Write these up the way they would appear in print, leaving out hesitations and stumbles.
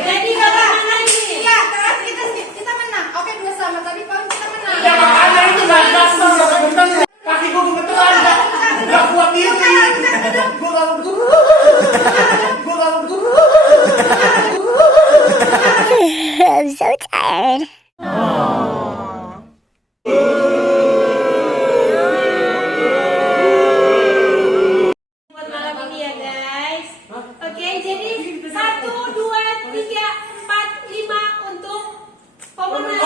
Jadi bagaimana ini? Iya, kita menang. Oke, 2-2 tadi Pak kita menang. Ya makanya itu nggak gasol sebenarnya. Kaki gue gemeteran, nggak kuat diri. Gue nggak I'm so tired. Buat malam ini ya guys. Oke, jadi 1, 2, 3, 4, 5 untuk pemenang.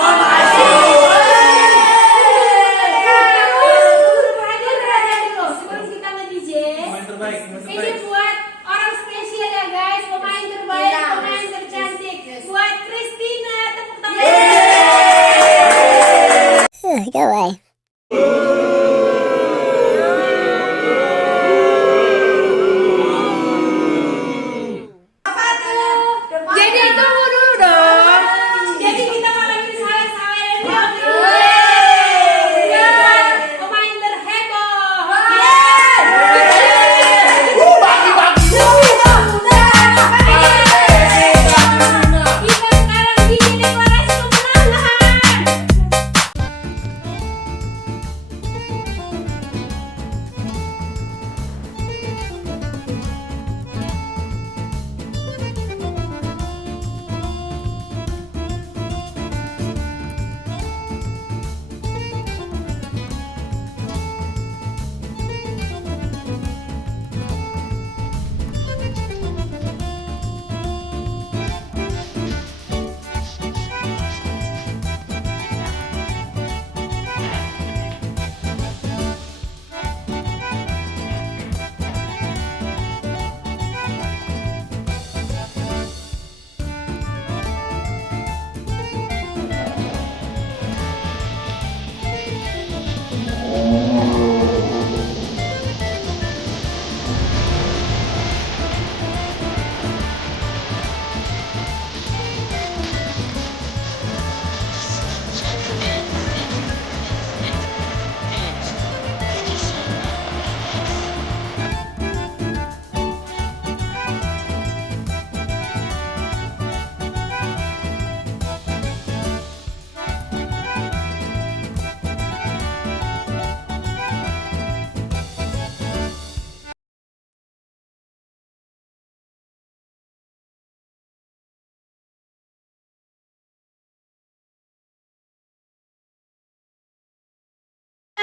Sebelum kita nge-DJ, ini buat orang spesial ya guys, pemain terbaik, pemain tercantik, buat Christina, tepuk tangan. Go away. Jadi tunggu dulu dong. Jadi kita malam ini saling-saling dong. Buat pemain terheboh.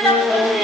Alam mo,